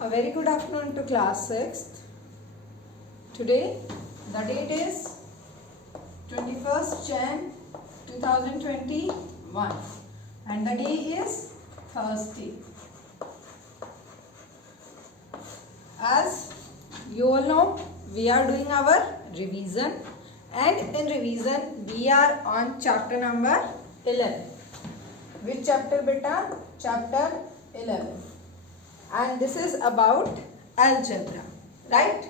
A very good afternoon to class 6th. Today the date is 21st Jan 2021 and the day is Thursday. As you all know, we are doing our revision, and in revision we are on chapter number 11. Which chapter beta? Chapter 11. And this is about algebra, right?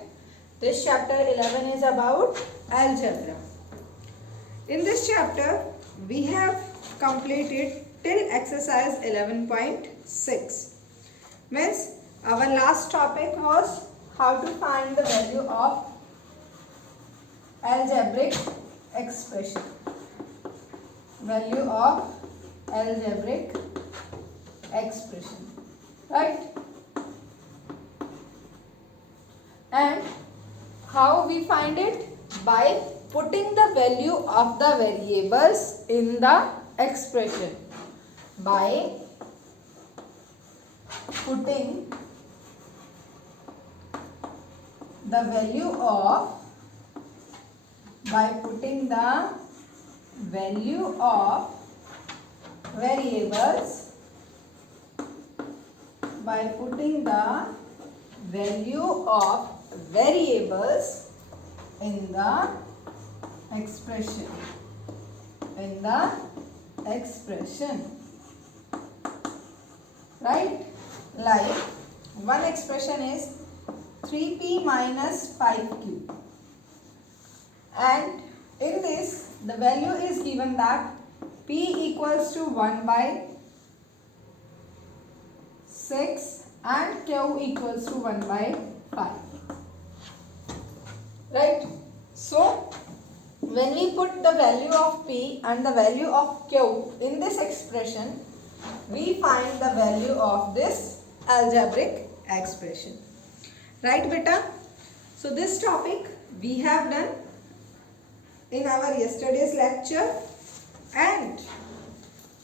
This chapter 11 is about algebra. In this chapter we have completed till exercise 11.6. Means our last topic was how to find the value of algebraic expression. Value of algebraic expression, right? And how we find it? By putting the value of the variables in the expression. By putting the value of variables, by putting the value of variables in the expression, right? Like one expression is 3p minus 5q, and in this the value is given that p equals to 1 by 6 and q equals to 1 by 5, right? So when we put the value of p and the value of q in this expression, we find the value of this algebraic expression, right beta? So this topic we have done in our yesterday's lecture, and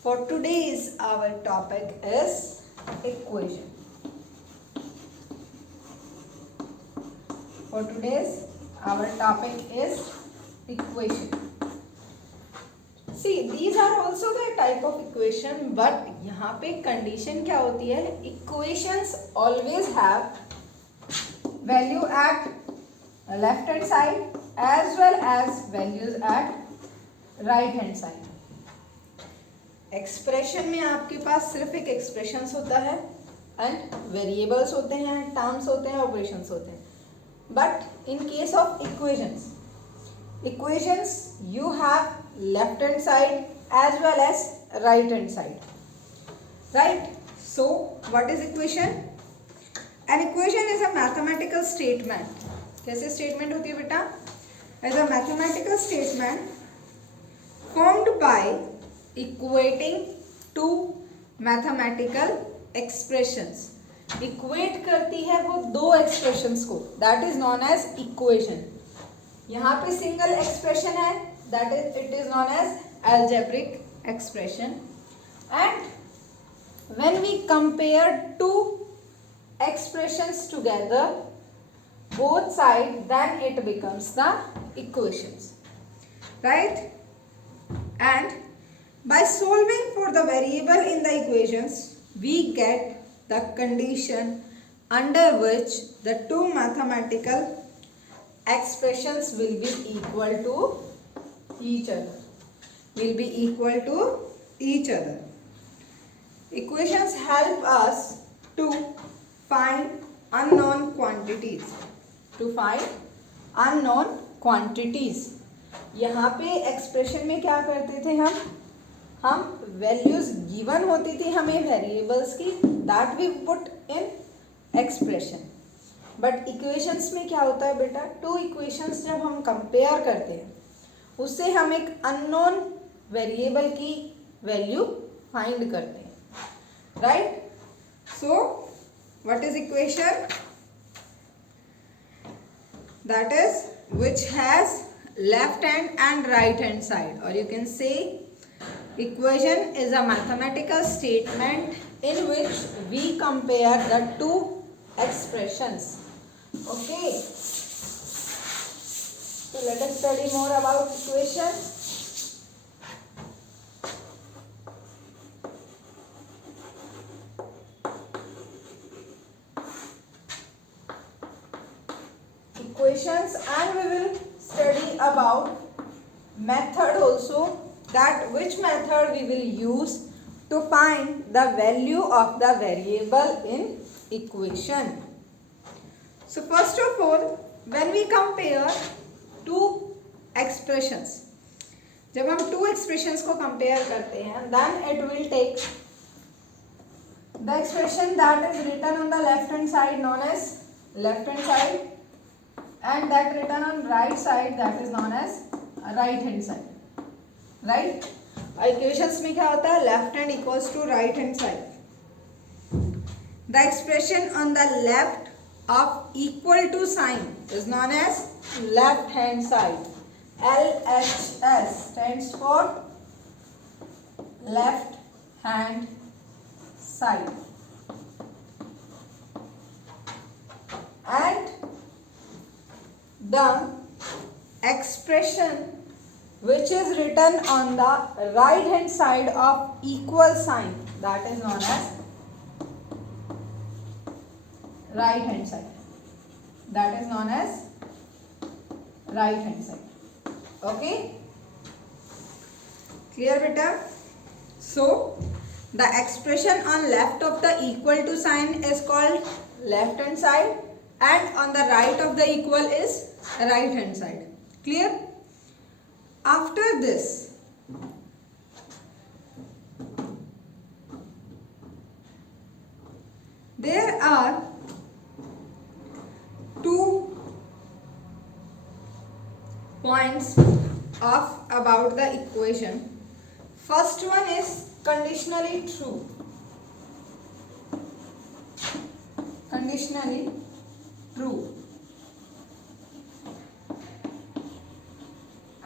for today's our topic is equation. For today's our topic is equation. See, these are also the type of equation, but यहाँ पे condition क्या होती है? Equations always have value at left hand side as well as values at right hand side. Expression में आपके पास सिर्फ एक expressions होता है and variables होते हैं, terms होते हैं, operations होते हैं. But in case of equations you have left hand side as well as right hand side, right? So what is equation? An equation is a mathematical statement. कैसे statement होती है बेटा? As a mathematical statement formed by equating two mathematical expressions. Equate करती है वो दो expressions को, that is known as equation. यहाँ पे single expression है, that is it is known as algebraic expression. And when we compare two expressions together, both sides, then it becomes the equations, right? And by solving for the variable in the equations, we get the condition under which the two mathematical expressions will be equal to each other. Equations help us to find unknown quantities. यहाँ पे expression में क्या करते थे हम values given होती थी हमें वेरिएबल्स की, that we put in expression. But equations में क्या होता है बेटा? टू इक्वेशंस जब हम कंपेयर करते हैं उससे हम एक अननोन वेरिएबल की वैल्यू फाइंड करते हैं, right? So what is equation? That is which has left hand and right hand side, or you can say equation is a mathematical statement in which we compare the two expressions. Okay, so let us study more about equation. Equations, and we will study about method also, that which method we will use to find the value of the variable in equation. So first of all, when we compare two expressions, जब हम two expressions को compare करते हैं, then it will take the expression that is written on the left hand side known as left hand side, and that written on right side that is known as right hand side. Right? Equations में क्या होता है? Left hand equals to right hand side. The expression on the left of equal to sign is known as left hand side. LHS stands for left hand side. And the expression which is written on the right hand side of equal sign, that is known as right hand side. That is known as right hand side. Okay, clear beta? So the expression on left of the equal to sign is called left hand side, and on the right of the equal is right hand side. Clear? After this, there are two points of about the equation. First one is conditionally true. Conditionally true.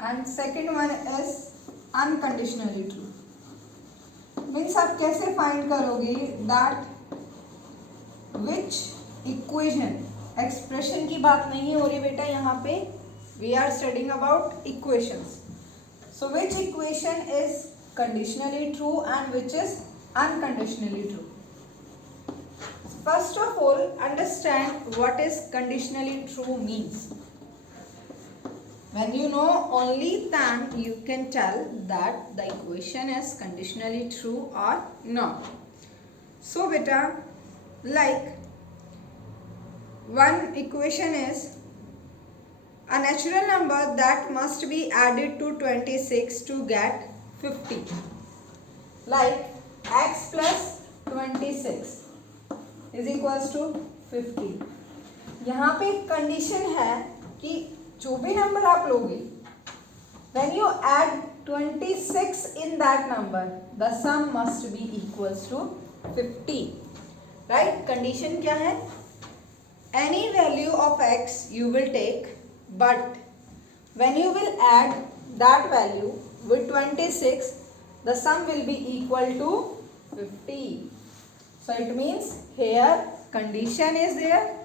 And second one is unconditionally true. Means आप कैसे find करोगे that which equation, expression की बात नहीं हो रही बेटा यहाँ पे, we are studying about equations. So which equation is conditionally true and which is unconditionally true? First of all, understand what is conditionally true means. When you know only then you can tell that the equation is conditionally true or not. So beta, like one equation is a natural number that must be added to 26 to get 50. Like x plus 26 is equals to 50. यहाँ पे condition है कि जो भी number आप लोगे, when you add 26 in that number, the sum must be equals to 50. Right? Condition क्या है? Any value of x you will take, but when you will add that value with 26, the sum will be equal to 50. So it means here condition is there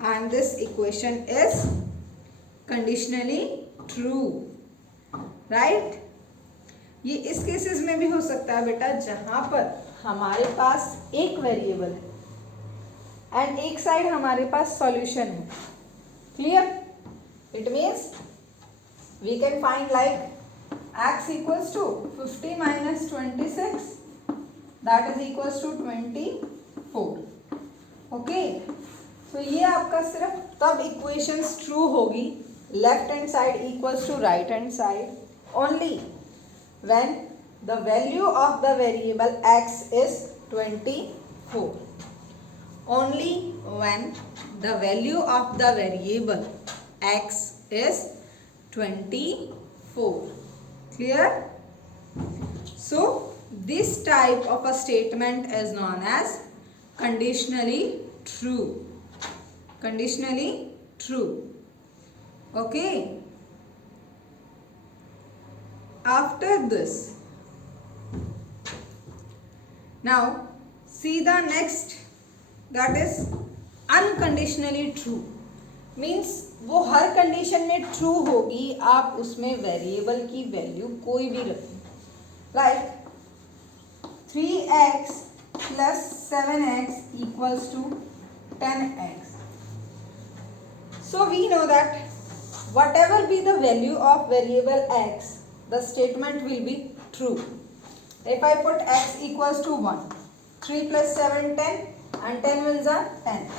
and this equation is conditionally true. Right? ये इस cases में भी हो सकता है बेटा जहां पर हमारे पास एक वेरिएबल है एंड एक साइड हमारे पास सॉल्यूशन है. Clear? It means we can find like x equals to 50 minus 26, that is equals to 24. Okay, तो ये आपका सिर्फ तब इक्वेशंस ट्रू होगी left hand side equals to right hand side only when the value of the variable x is 24. Only when the value of the variable x is 24. Clear? So this type of a statement is known as conditionally true. Conditionally true. Okay. After this, now see the next, that is unconditionally true means वो हर condition में true होगी, आप उसमें variable की value कोई भी रखें, like 3x plus 7x equals to 10x. So we know that whatever be the value of variable x, the statement will be true. If I put x equals to 1, 3 plus 7 10 and 10 ones are 10.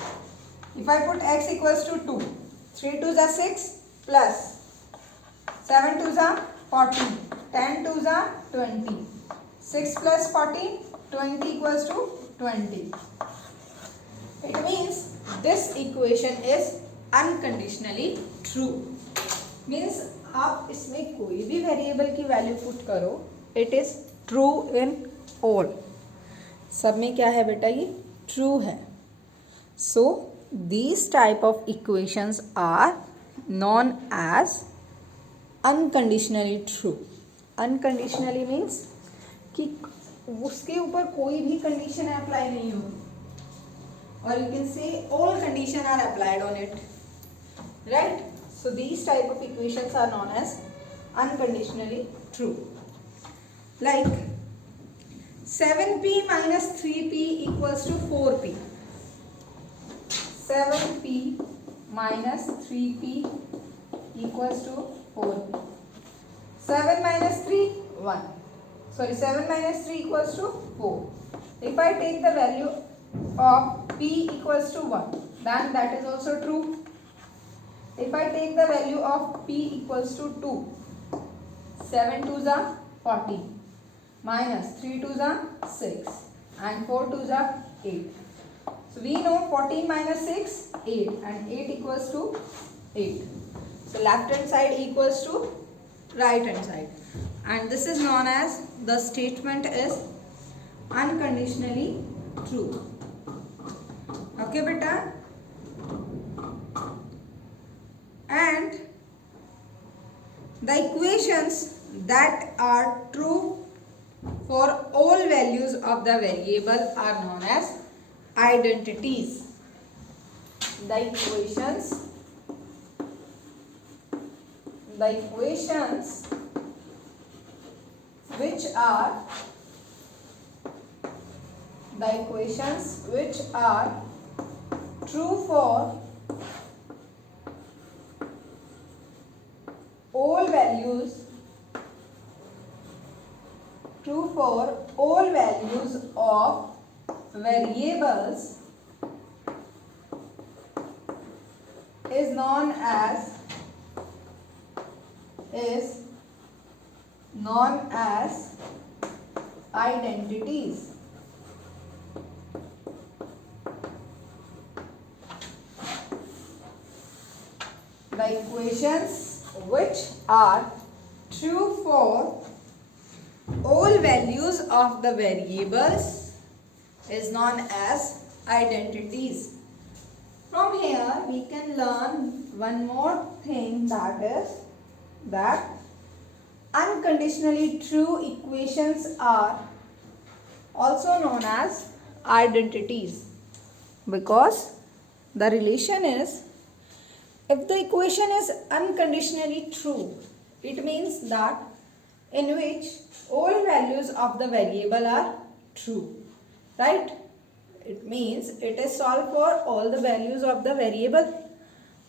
If I put x equals to 2, 3 twos are 6 plus 7 twos are 14, 10 twos are 20. 6 plus 14, 20 equals to 20. It means this equation is unconditionally true. Means आप इसमें कोई भी variable की value put करो, it is true in all. सब में क्या है बेटा, ये ट्रू है. So these type of equations are known as unconditionally true. Unconditionally means कि उसके ऊपर कोई भी कंडीशन अप्लाई नहीं होगी, और you can say all condition are applied on it, right. So these type of equations are known as unconditionally true. Like 7p minus 3p equals to 4p. 7p minus 3p equals to 4p. 7 minus 3 1. Sorry, 7 minus 3 equals to 4. If I take the value of p equals to 1, then that is also true. If I take the value of p equals to 2, 7 twos are 14, minus 3 twos are 6, and 4 twos are 8. So we know 14 minus 6, 8, and 8 equals to 8. So left hand side equals to right hand side. And this is known as the statement is unconditionally true. Okay beta. And the equations that are true for all values of the variable are known as identities. The equations which are true for all values of variables is known as identities. The equations which are true for all values of the variables is known as identities. From here we can learn one more thing, that is that unconditionally true equations are also known as identities, because the relation is, if the equation is unconditionally true, it means that in which all values of the variable are true, right? It means it is solved for all the values of the variable,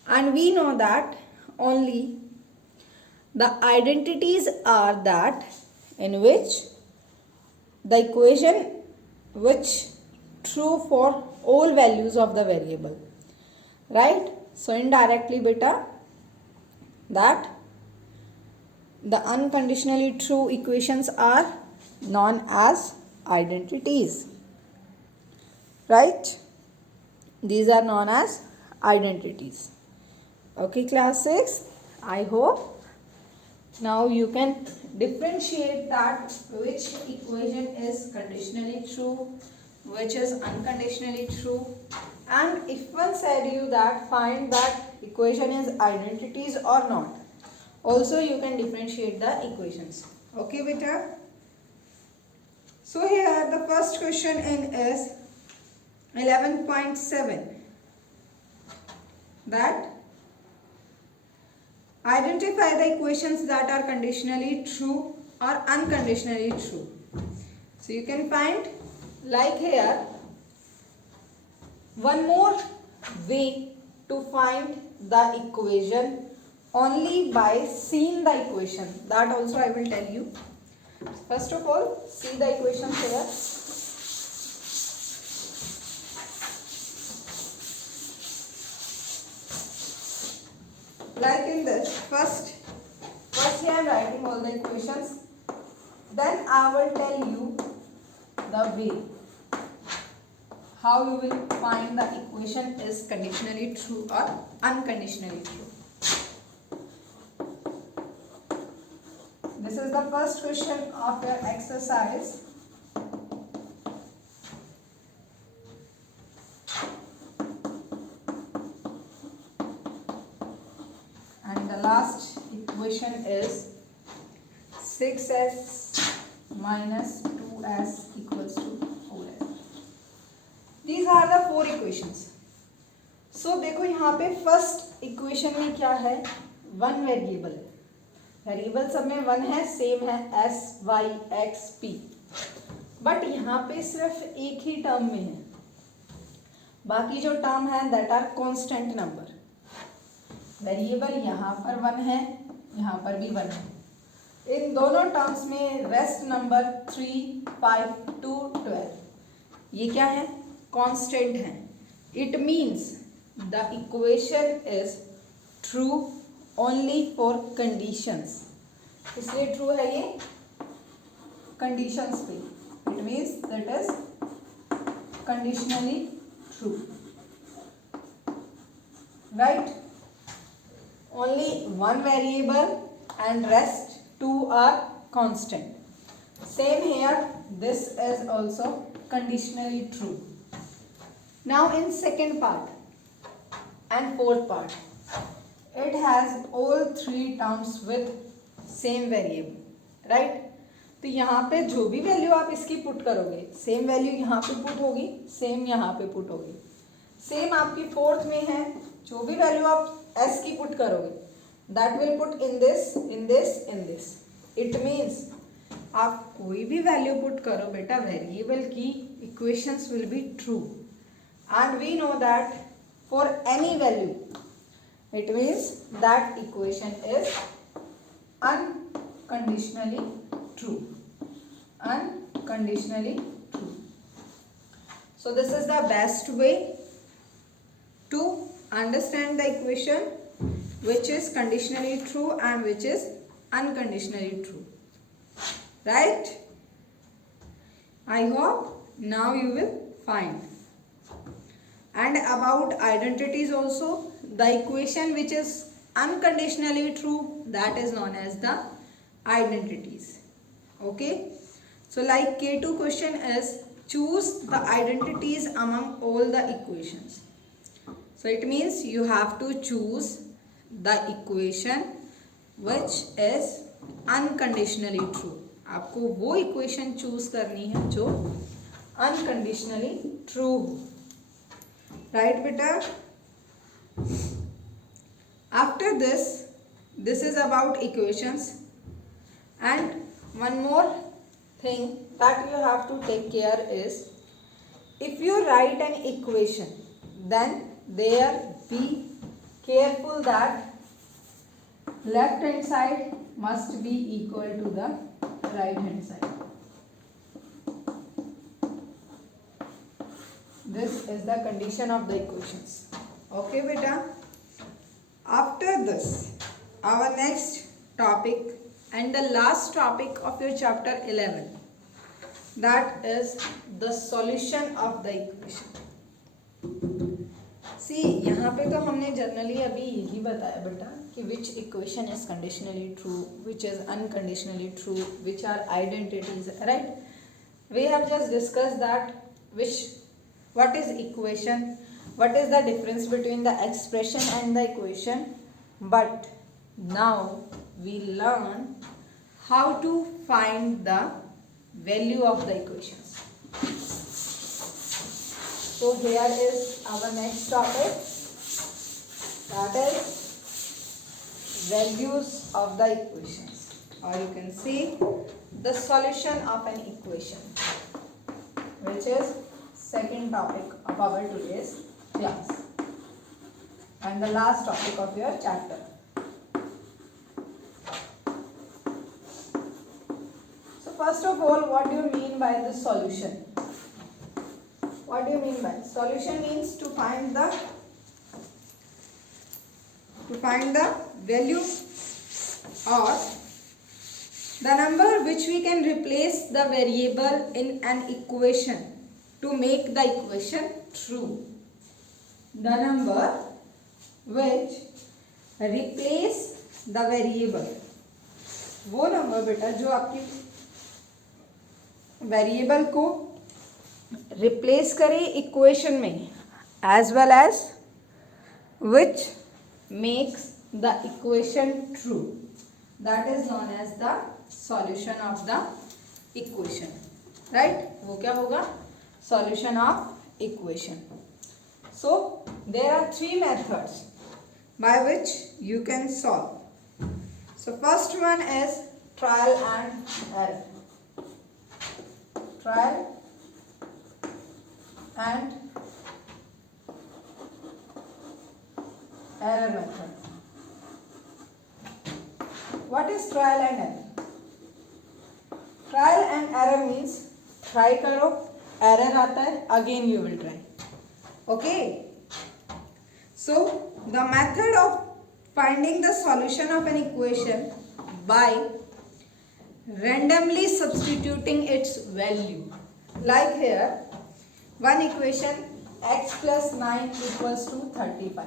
and we know that only the identities are that in which the equation which true for all values of the variable, right? So indirectly beta, that the unconditionally true equations are known as identities, right? These are known as identities. Okay class 6, I hope now you can differentiate that which equation is conditionally true, which is unconditionally true. And if one said you that find that equation is identities or not, also you can differentiate the equations. Okay beta. So here the first question in is 11.7. that identify the equations that are conditionally true or unconditionally true. So you can find, like here, one more way to find the equation only by seeing the equation. That also I will tell you. First of all, see the equation here. Like in this, first here I am writing all the equations. Then I will tell you the way how you will find the equation is conditionally true or unconditionally true. This is the first question of your exercise. And the last equation is 6s minus 2s equals to 4s. These are the 4 equations. So देखो यहाँ पे first equation में क्या है, one variable है, variable सब में one है, सेम है S Y X P, but यहाँ पे सिर्फ एक ही टर्म में है, बाकी जो टर्म है that are constant number. Variable यहाँ पर वन है, यहाँ पर भी वन है. इन दोनों टर्म्स में रेस्ट नंबर 3, 5, 2, 12 ये क्या है, कांस्टेंट है. It means the equation is true only for conditions. इसलिए ट्रू है ये कंडीशंस पे. It means that is conditionally true, right. Only one variable and rest 2 are constant. Same here, this is also conditionally true. Now in second part and fourth part, it has all 3 terms with same variable, right? तो यहाँ पे जो भी value आप इसकी put करोगे, same value यहाँ पे पुट होगी, सेम यहाँ पे पुट होगी. सेम आपकी फोर्थ में है, जो भी वैल्यू आप s की पुट करोगे that will put in this, in this, in this. It means आप कोई भी वैल्यू पुट करो बेटा, वेरिएबल की equations will be true. And we know that for any value it means that equation is unconditionally true. Unconditionally true. So this is the best way to understand the equation which is conditionally true and which is unconditionally true, right? I hope now you will find. And about identities also, the equation which is unconditionally true, that is known as the identities. Okay, so like K2 question is choose the identities among all the equations. So it means you have to choose the equation which is unconditionally true. आपको वो equation choose करनी है जो unconditionally true, right बेटा? After this is about equations. And one more thing that you have to take care is, if you write an equation, then there be careful that left hand side must be equal to the right hand side. This is the condition of the equations. Okay beta? After this, our next topic and the last topic of your chapter 11, that is the solution of the equation. See, यहाँ पे तो हमने generally अभी यही बताया बेटा कि which equation is conditionally true, which is unconditionally true, which are identities, right? We have just discussed that what is equation, what is the difference between the expression and the equation. But now we learn how to find the value of the equations. So here is our next topic. that is values of the equations, or you can say the solution of an equation, which is second topic of our today's class and the last topic of your chapter. So first of all, what do you mean by the solution? What do you mean by solution? Means to find the value or the number which we can replace the variable in an equation to make the equation true. The number which replace the variable, वो number बेटा जो आपकी variable को replace करे equation में, as well as which makes the equation true, that is known as the solution of the equation. Right, वो क्या होगा? Solution of equation. So there are 3 methods by which you can solve. So first one is trial and error. Trial and error method. What is trial and error? Trial and error means try करो, error आता है, again you will try. Okay. So the method of finding the solution of an equation by randomly substituting its value. Like here, one equation x plus 9 equals to 35.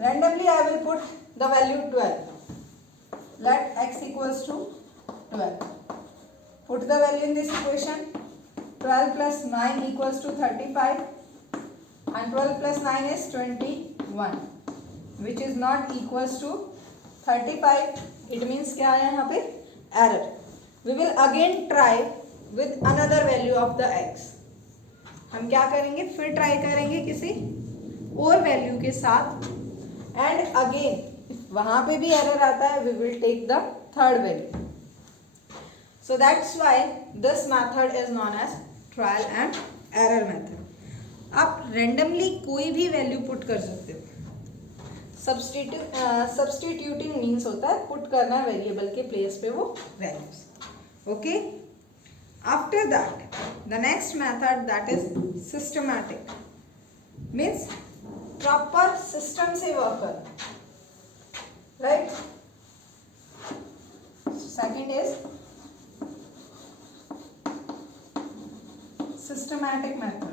Randomly I will put the value 12. Let x equals to 12. Put the value in this equation. 12 plus 9 equals to 35. And 12 plus 9 is 21, which is not equals to 35. It means क्या है यहाँ पे? Error. We will again try with another value of the x. हम क्या करेंगे? फिर try करेंगे किसी और value के साथ, and again वहाँ पे भी error आता है, we will take the third value. So that's why this method is known as trial and error method. आप रेंडमली कोई भी वैल्यू पुट कर सकते हो. सब्स्टिट्यूटिंग मीन्स होता है पुट करना वेरिएबल के प्लेस पे वो values. Okay. After that the next method that is systematic, means proper system से वर्क करना. Right. Second is systematic method.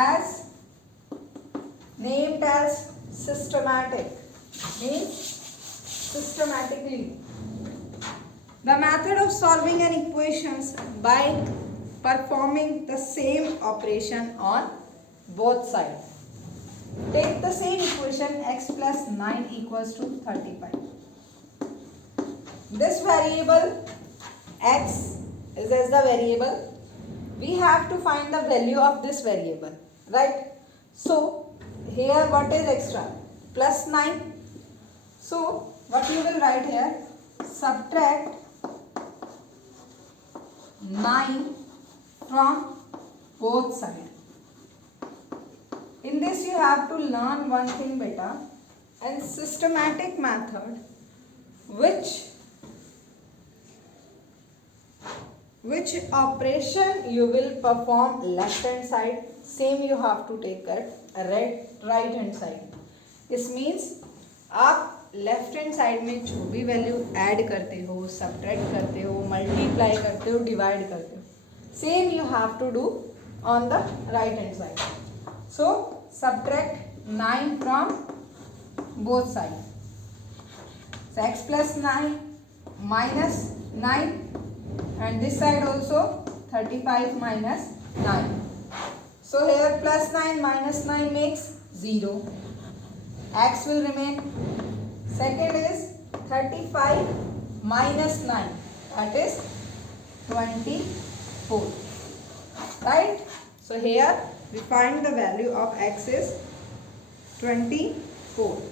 As named as systematic, means systematically the method of solving an equations by performing the same operation on both sides. Take the same equation x plus 9 equals to 35. This variable x is as the variable. We have to find the value of this variable, right? So here what is extra? Plus 9. So what you will write here? Subtract 9 from both sides. In this you have to learn one thing beta, and systematic method which operation you will perform left hand side, same you have to take at right hand side. This means आप left hand side में जो भी value add करते हो, subtract करते हो, multiply करते हो, डिवाइड करते हो, same you have to do on the right hand side. So subtract 9 from both side. So x plus 9 minus 9, and this side also 35 minus 9. So here plus 9 minus 9 makes 0. X will remain. Second is 35 minus 9, that is 24. Right? So here we find the value of x is 24.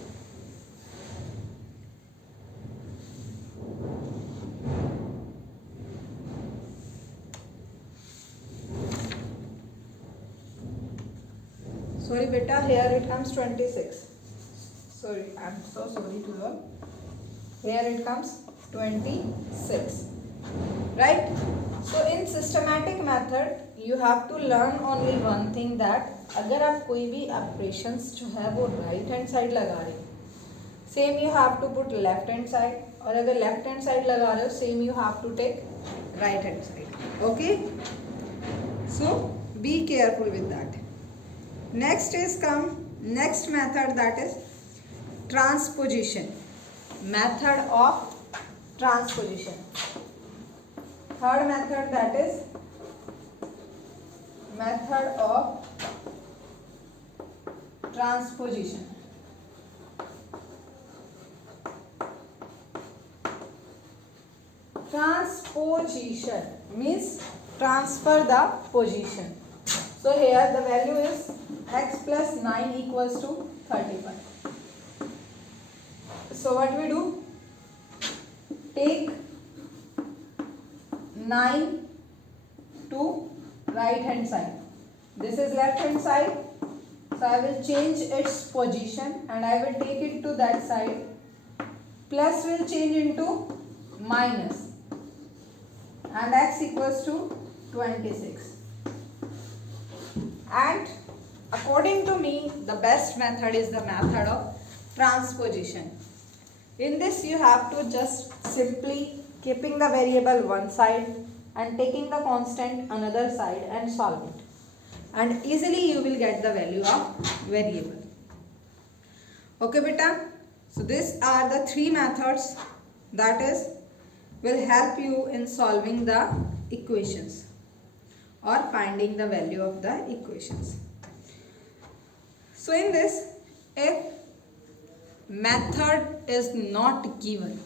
Sorry beta, here it comes 26. Sorry, I am so sorry to you all. Here it comes 26. Right? So in systematic method you have to learn only one thing, that अगर आप कोई भी operations जो है वो right hand side लगा रहे हो, same you have to put left hand side, और अगर left hand side लगा रहे हो same you have to take right hand side. Okay? So be careful with that. Next method, that is transposition. Method of transposition. Third method, that is method of transposition. Transposition means transfer the position. So here the value is x plus 9 equals to 35. So what we do? Take 9 to right hand side. This is left hand side. So I will change its position and I will take it to that side. Plus will change into minus. And x equals to 26. And according to me, the best method is the method of transposition. In this you have to just simply keeping the variable one side and taking the constant another side and solve it. And easily you will get the value of variable. Okay beta? So these are the three methods that is will help you in solving the equations or finding the value of the equations. So in this, if method is not given,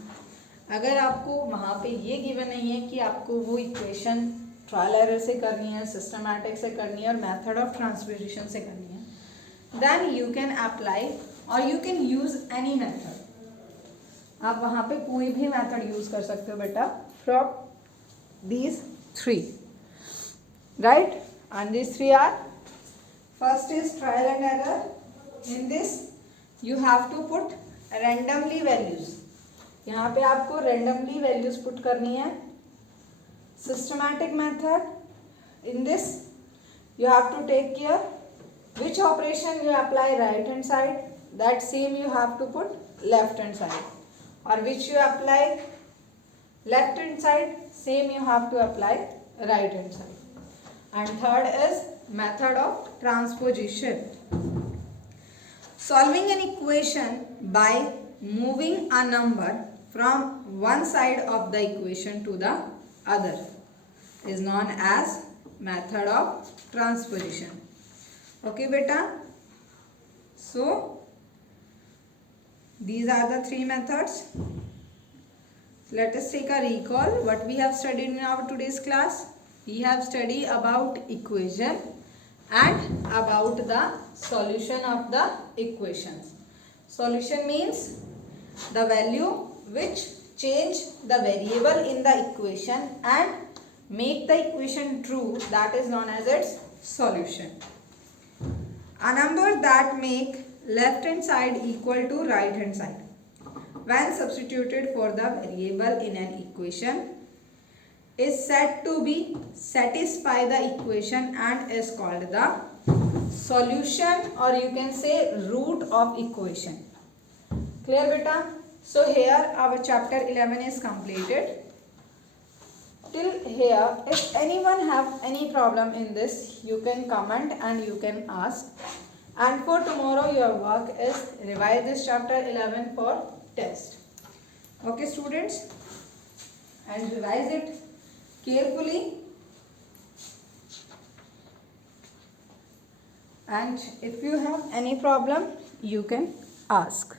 अगर आपको वहाँ पे ये given नहीं है कि आपको वो इक्वेशन ट्रायल एरर से करनी है, सिस्टमैटिक से करनी है और मेथड ऑफ ट्रांसपोजिशन से करनी है, देन यू कैन अप्लाई और you can use any method. आप वहाँ पे कोई भी मेथड यूज कर सकते हो बेटा from these three, right? And these three are, first is trial and error. In this you have to put randomly values. यहाँ पे आपको रैंडमली वैल्यूज पुट करनी है. Systematic method, in this you have to take care which operation you apply right hand side, that same you have to put left hand side, or which you apply left hand side, same you have to apply right hand side. And third is method of transposition, solving an equation by moving a number from one side of the equation to the other is known as method of transposition. Okay beta? So these are the three methods. Let us take a recall what we have studied in our today's class. We have studied about equation and about the solution of the equations. Solution means the value which change the variable in the equation and make the equation true, that is known as its solution. A number that make left hand side equal to right hand side when substituted for the variable in an equation is said to be satisfy the equation and is called the solution, or you can say root of equation. Clear beta? So here our chapter 11 is completed. Till here, if anyone have any problem in this, you can comment and you can ask. And for tomorrow your work is revise this chapter 11 for test. Okay students? And revise it carefully. And if you have any problem, you can ask.